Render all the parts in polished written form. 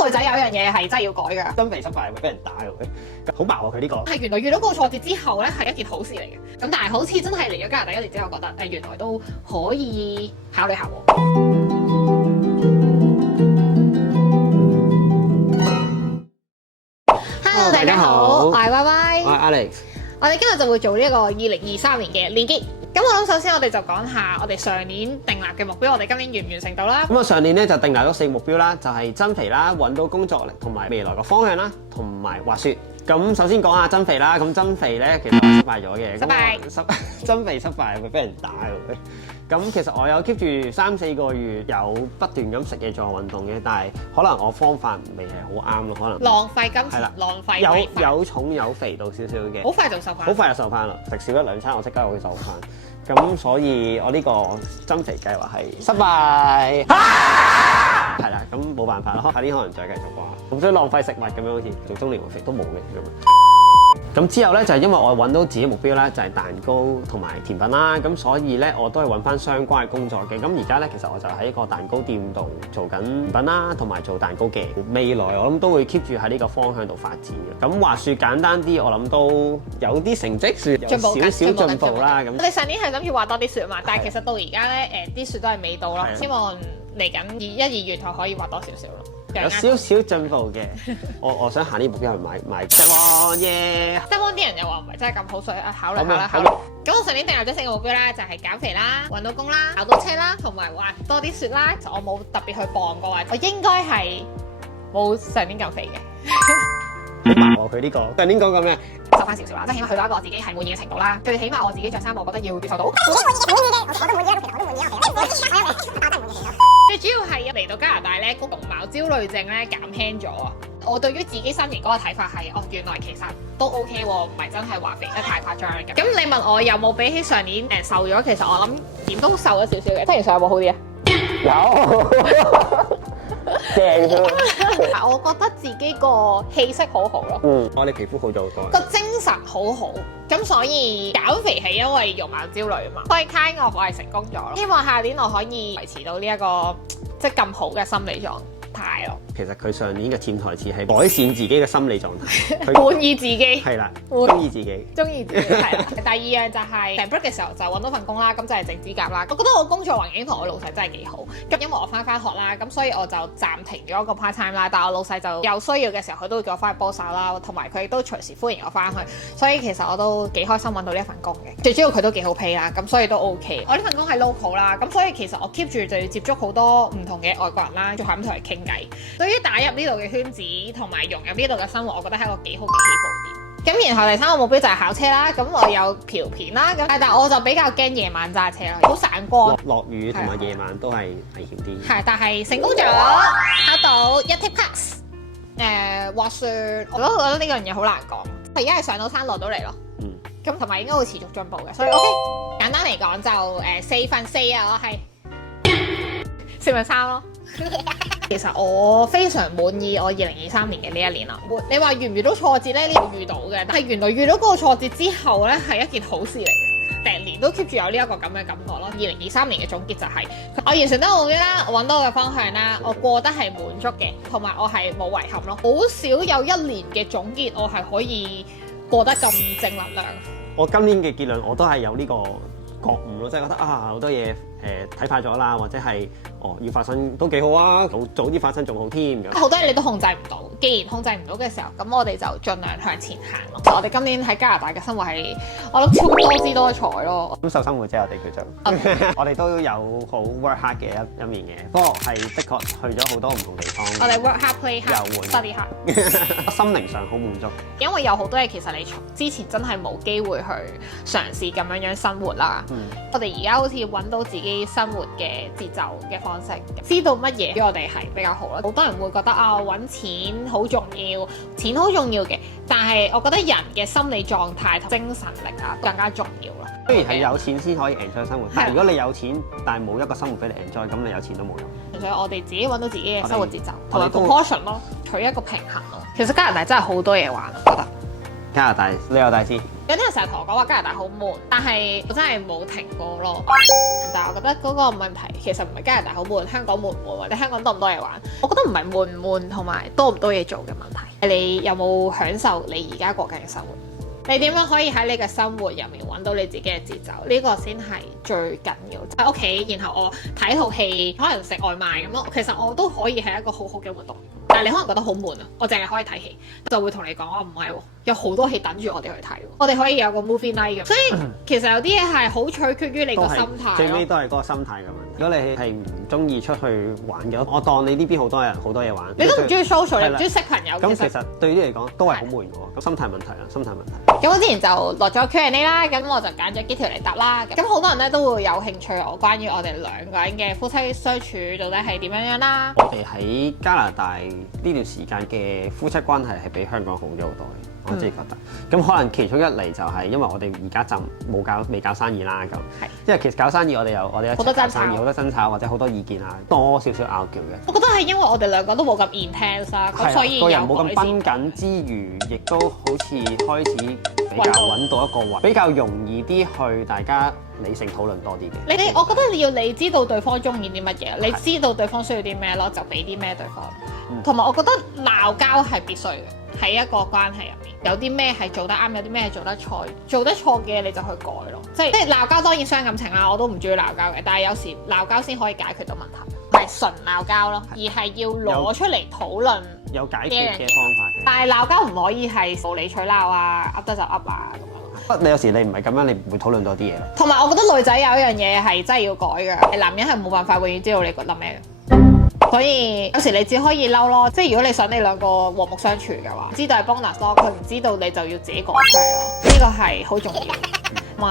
得女仔有一樣嘢係真係要改㗎。增肥失敗會俾人打嘅，好矛啊佢呢個。係原來遇到嗰個挫折之後咧，係一件好事嚟嘅。咁但係好似真係嚟咗加拿大1年之後，覺得原來都可以考慮下喎。Hello， 大家好，我係 Y Y， 我係 Alex。我哋今日就會做呢一個2023年嘅年結。咁我諗首先我哋就講下我哋上年訂立嘅目標，我哋今年完唔完成到啦？咁我上年咧就訂立咗4個目標啦，就係增肥啦、揾到工作同埋未來個方向啦，同埋滑雪。咁首先講下增肥啦，咁增肥咧其實我失敗咗嘅。失敗。增肥失敗會俾人打嘅。咁其實我有 keep 住3-4個月有不斷咁食嘢做運動嘅，但係可能我方法未係好啱咯，可能浪費金錢，浪費有重有肥到少少嘅，好快就瘦翻，好快就瘦翻啦！食少1-2餐我即刻會瘦翻。咁所以我呢個增肥計劃係失敗，係啦，咁冇辦法咯，下年可能再繼續啩。咁所以浪費食物咁樣，好似做中年肥都冇嘅咁樣。咁之後咧就係因為我揾到自己目標啦，就係蛋糕同埋甜品啦，咁所以咧我都係揾翻相關嘅工作嘅。咁而家咧其實我就喺一個蛋糕店度做緊甜品啦，同埋做蛋糕嘅。未來我諗都會 keep 住喺呢個方向度發展嘅。咁滑雪簡單啲，我諗都有啲成績，有少少進步啦。咁我哋上年係諗住滑多啲雪嘛，但係其實到而家咧啲雪都係未到咯。希望嚟緊1-2月頭可以滑多少少咯。有少少進步嘅，我想下呢目標係買Step-on耶！Step-on啲人又話唔係真係咁好，所以考慮下啦。咁我上年定立咗4個目標啦，就係減肥啦、揾到工啦、考到車啦，同埋滑多啲雪啦。其實我冇特別去磅過話，我應該係冇上年咁肥嘅。好矛佢呢個，上年講緊咩？瘦翻少少啦，即係起碼去到一個自己係滿意嘅程度啦。最起碼我自己着衫，我覺得要接受到。最主要係嚟到加拿大咧，個容貌焦慮症咧減輕咗啊！我對於自己身形嗰個睇法係，原來其實都 OK 喎，唔係真係話肥得太誇張嘅。咁你問我有冇比起上年瘦咗？其實我諗點都瘦咗少少嘅。之前上有冇好啲啊？有。正啫！我覺得自己個氣色好好咯。我哋皮膚好咗好多，個精神好好，咁所以減肥係因為容貌焦慮啊嘛。所以 kind of 我係成功咗咯。希望下年我可以維持到呢一個即係咁好嘅心理狀態咯。其實佢上年嘅潛台詞係改善自己嘅心理狀態，滿意自己係啦，中意自己，中意自己係啦。第二樣就係成 break 嘅時候就揾到份工啦，咁就係整指甲啦。我覺得我工作環境同我老細真係幾好。咁因為我翻學啦，咁所以我就暫停咗一個 part time 啦。但係我老細就有需要嘅時候，佢都會叫我翻去幫手啦，同埋佢亦都隨時歡迎我翻去。所以其實我都幾開心揾到呢一份工嘅。最主要佢都幾好 pay 啦，咁所以都 OK。我呢份工係 local 啦，咁所以其實我 keep 住就要接觸好多唔同嘅外國人啦，做下咁同佢傾偈。對於打入呢度嘅圈子同埋融入呢度嘅生活，我覺得係一個幾好嘅起步點。咁然後第3個目標就係考車啦。咁我有嫖片啦，咁但係我就比較驚夜晚揸車咯，好散光，落雨同埋夜晚都係危險啲。係，但係成功咗，考到1 tip pass。滑雪，我都覺得呢樣嘢好難講。而家係上到山落到嚟咯。咁同埋應該會持續進步嘅，所以 OK。簡單嚟講就4/4啊，我係4/3咯。其實我非常滿意我2023年嘅呢一年啦。你話遇唔遇到挫折咧？呢度遇到嘅，但係原來遇到嗰個挫折之後咧，係一件好事嚟嘅。成年都 keep 住有呢一個咁嘅感覺咯。2023年嘅總結就係我完成得我嘅啦，我揾到我嘅方向啦，我過得係滿足嘅，同埋我係冇遺憾咯。好少有1年嘅總結，我係可以過得咁正能量。我今年嘅結論，我都係有呢個覺悟咯，即係覺得好多嘢睇快咗啦，或者係要發生都幾好啊，早啲發生仲好添咁。好多嘢你都控制唔到，既然控制唔到嘅時候，咁我哋就盡量向前行咯。我哋今年喺加拿大嘅生活係，我諗超多姿多彩咯。感受生活啫，我哋叫做。我哋都有好 work hard 嘅一面嘅，不過係的確去咗好多唔同地方。我哋 work hard play hard，study hard。心靈上好滿足。因為有好多嘢其實你之前真係冇機會去嘗試咁樣生活啦。我哋而家好似揾到自己生活嘅節奏嘅方式，知道乜嘢對我哋係比較好啦。好多人會覺得揾錢好重要，錢好重要嘅，但係我覺得人嘅心理狀態同精神力更加重要啦。雖然係有錢先可以 enjoy 生活，但係如果你有錢但係冇一個生活俾你 enjoy，咁你有錢都冇用。所以我哋自己揾到自己嘅生活節奏同埋 proportion 咯，取一個平衡咯。其實加拿大真係好多嘢玩，我覺得。加拿大旅遊大師。有啲人成日同我講話加拿大好悶，但係我真係冇停過咯。但係我覺得嗰個問題其實唔係加拿大好悶，香港悶唔悶，或者香港多唔多嘢玩？我覺得唔係悶唔悶同埋多唔多嘢做嘅問題，係你有冇享受你而家過緊嘅生活？你點樣可以喺你嘅生活入面揾到你自己嘅節奏？呢個先係最緊要。喺屋企，然後我睇套戲，可能食外賣咁咯。其實我都可以係一個好好嘅活動。但係你可能覺得好悶啊，我淨係可以睇戲，就會同你講我唔係喎，有好多戲等住我哋去睇喎。我哋可以有個 movie night 咁。所以其實有啲嘢係好取決於你個心態。最尾都係嗰個心態嘅問題。如果你係唔中意出去玩嘅，我當你呢邊好多人好多嘢玩，你都唔中意 social，你唔中意識朋友。咁其實對於你嚟講都係好悶嘅喎。咁心態問題啦，心態問題。咁我之前就落咗 Q&A 啦，咁我就揀咗幾條嚟答啦。咁好多人咧都會有興趣我關於我哋兩個人嘅夫妻相處到底係點樣啦。我哋喺加拿大呢段時間嘅夫妻關係係比香港好咗好多嘅，我自己覺得。咁可能其中一嚟就係因為我哋而家就未搞生意啦咁。係。因為其實搞生意我哋有好多生意好多爭吵或者好多意見啊，多少少拗撬嘅。我覺得係因為我哋兩個都冇咁 intense 啦，咁所以個人冇咁繃緊之餘，亦都好似開始比較揾到一個位，比較容易啲去大家理性討論多啲嘅。我覺得你要你知道對方中意啲乜嘢，你知道對方需要啲咩咯，就俾啲咩對方。同埋我覺得鬧交係必須嘅，喺一個關係入面，有啲咩係做得啱，有啲咩係做得錯，做得錯嘅你就去改咯。即係鬧交當然傷感情啦，我都唔中意鬧交嘅，但係有時鬧交先可以解決到問題，唔係純鬧交咯，而係要攞出嚟討論有解決嘅方法。但係鬧交唔可以係無理取鬧啊，噏得就噏啊咁樣。你有時你唔係咁樣，你唔會討論多啲嘢咯。同埋我覺得女仔有一樣嘢係真係要改㗎，男人係冇辦法永遠知道你覺得咩嘅。所以有時你只可以嬲咯，即係如果你想你兩個和睦相處嘅話，知道係 bonus 咯，佢唔知道你就要自己講出嚟咯，呢個係好重要。唔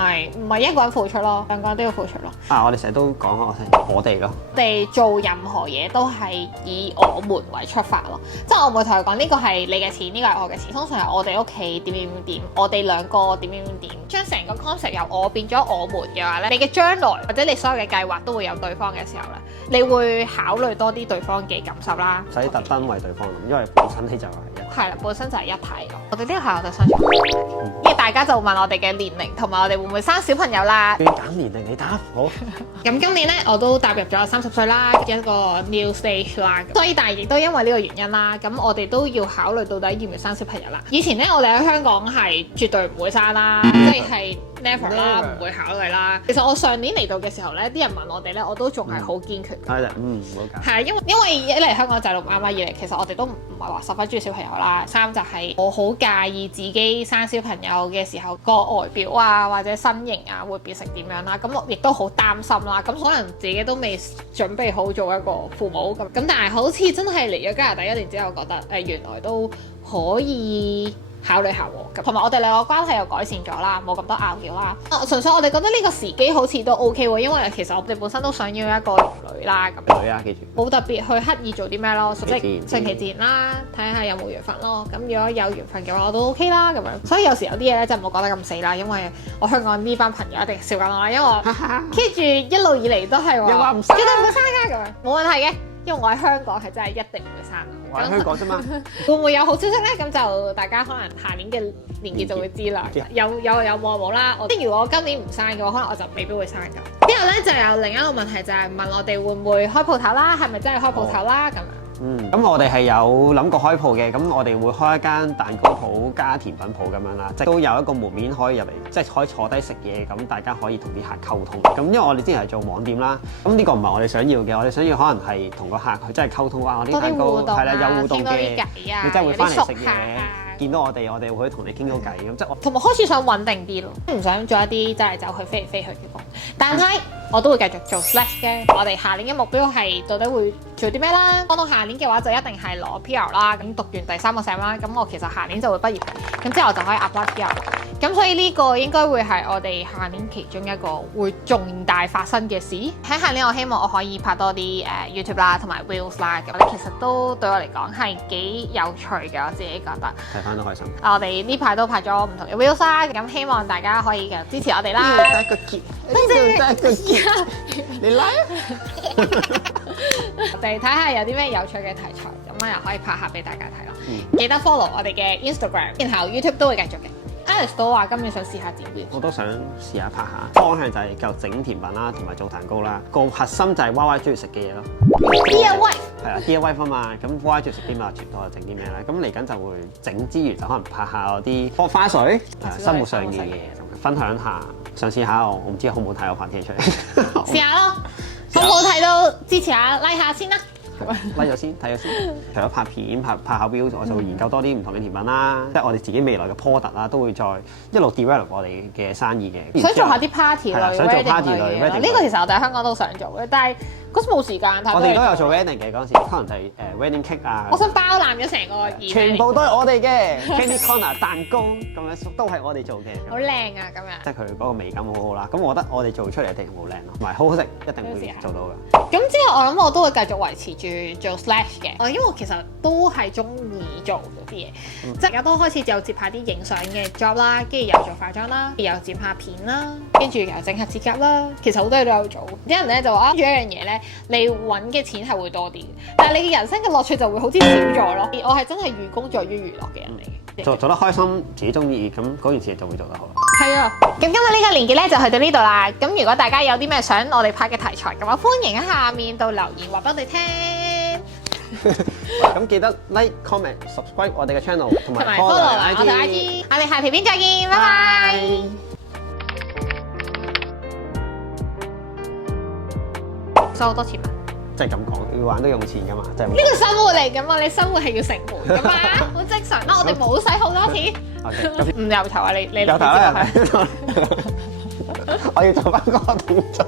係一個人付出咯，兩個人都要付出咯。我哋成日都講我哋咯。我哋做任何嘢都係以我們為出發咯，即係我唔會同佢講呢個係你嘅錢，呢個係我嘅錢。通常係我哋屋企點點點，我哋兩個點點點，將成個 concept 由我變咗我們嘅話咧，你嘅將來或者你所有嘅計劃都會有對方嘅時候咧，你會考慮多啲對方嘅感受啦。唔使特登為對方諗，因為本身呢就係係啦，本身就係一體。我哋呢個係我哋相處，跟住大家就問我哋嘅年齡同埋我哋會唔會生小朋友啦。你揀年齡你答好。咁今年咧我都踏入咗30歲啦，一個 new stage 啦。所以但係亦都因為呢個原因啦，咁我哋都要考慮到底要唔要生小朋友啦。以前咧我哋喺香港係絕對唔會生啦，即係 never 啦，唔會考慮啦。其實我上年嚟到嘅時候咧，啲人問我哋咧，我都仲係好堅決。係啦，唔好揀。係因為一嚟香港仔路啱啱，二嚟其實我哋都唔係話十分中意小朋友啦。三就係我好介意自己生小朋友嘅時候個外表啊或者身形啊會變成點樣啦。咁我亦都好擔心啦。咁可能自己都未準備好做一個父母咁。但係好似真係嚟咗加拿大1年之後，覺得原來都可以考慮下喎，同埋我哋兩個關係又改善咗啦，冇咁多拗撬啦。純粹我哋覺得呢個時機好似都 OK 喎，因為其實我哋本身都想要一個女啦咁。女啊，記住。冇特別去刻意做啲咩咯，即係順其自然啦，睇下有冇緣分咯。咁如果有緣分嘅話，我都 OK 啦咁樣。所以有時有啲嘢咧，真係唔好講得咁死啦，因為我香港呢班朋友一定笑緊我啦，因為我 keep 住一路以嚟都係話，又話唔生，絕對唔會生㗎咁樣，冇問題嘅。因為我喺香港係真係一定唔會生。我喺香港啫嘛。會唔會有好消息咧？咁就大家可能下年嘅年結就會知啦。有冇啦？即係如果我今年唔生嘅話，可能我就未必會生㗎。之後咧就有另一個問題就係問我哋會唔會開鋪頭啦？係咪真係開鋪頭啦？咁樣。咁我哋係有諗過開鋪嘅，咁我哋會開一間蛋糕鋪加甜品鋪咁樣啦，即係都有一個門面可以入嚟，即係可以坐低食嘢，咁大家可以同啲客溝通。咁因為我哋之前係做網店啦，咁呢個唔係我哋想要嘅，我哋想要可能係同個客佢真係溝通，哇！我啲蛋糕係啦，有互動嘅，你真係會翻嚟食嘢，見到我哋會同你傾到偈咁，即係我同埋開始想穩定啲咯，唔想做一啲真係走去飛嚟飛去嘅工，但係我都會繼續做 Slash 嘅。我哋下年嘅目標係到底會做啲咩啦？講到下年嘅話，就一定係攞 PR 啦。咁讀完第3個 sem 啦，咁我其實下年就會畢業嘅。咁之後就可以 apply PR。咁所以呢個應該會係我哋下年其中一個會重大發生嘅事。喺下年我希望我可以拍多啲YouTube 啦，同埋 Reels 啦。咁其實都對我嚟講係幾有趣嘅，我自己覺得。睇翻都開心。我哋呢排都拍咗唔同嘅 Reels 啦，咁希望大家可以支持我哋啦。得一個結，你嚟啊！我哋睇下有啲咩有趣嘅題材咁。咁樣又可以拍下俾大家睇咯。記得 follow 我哋嘅 Instagram， 然後 YouTube 都會繼續嘅。Alice 都話今年想試下剪片，我都想試下拍下，方向就係繼續整甜品啦，同埋做蛋糕啦。個核心就係 Y Y 中意食嘅嘢咯。DIY 係啦，DIY 嘛，咁 Y Y 中意食啲咩，全部我整啲咩咧？咁嚟緊就會整之餘，就可能拍下我啲花水，生活上嘅嘢，分享下，嘗試下我唔知好唔好睇我拍啲嘢出嚟。試下咯，好唔好睇都支持下，like 下先啦。拉咗先，睇咗先。除咗拍片、拍口標，我就會研究多啲唔同嘅甜品啦。即係我哋自己未來嘅 product 啦，都會再一路 develop 我哋嘅生意嘅。想做下啲 party 類，想做 party 類。呢個其實我哋喺香港都想做嘅，但係嗰時冇時間。我哋都有做 wedding 嘅嗰陣時，可能就係wedding cake 啊。我想包攬咗成個宴，全部都係我哋嘅 candy corner 蛋糕咁樣，都係我哋做嘅。好靚啊！咁樣。即係佢嗰個美感好好啦。咁我覺得我哋做出嚟一定好靚咯，同埋好好食，一定會做到嘅。咁之後我諗我都會繼續維持住做 slash 嘅，因為我其實都係中意做嗰啲嘢，即係而家都開始又接下啲影相嘅 job 啦，跟住又做化妝啦，又剪下片啦，跟住又整下指甲啦，其實好多嘢都有做。啲人咧就話做一樣嘢咧，你揾嘅錢係會多啲，但係你嘅人生嘅樂趣就會好似少咗咯。我係真係寓工作於娛樂嘅人嚟嘅。做得開心，自己中意，咁嗰件事就會做得好啦。係啊，咁今日呢個連結咧就去到呢度啦。咁如果大家有啲咩想我哋拍嘅題材嘅話，歡迎喺下面度留言話俾我哋聽。咁記得 like、comment、subscribe 我哋嘅 channel， 同埋 follow 我哋 IG。我哋下條片再見，拜拜。收好多錢啊！即係咁講，要玩都用錢噶嘛，即係呢個生活嚟噶嘛，你生活係要成本噶嘛，好正常啦。我哋冇使好多錢。唔由頭啊，你由頭啦，我要做翻嗰個動作。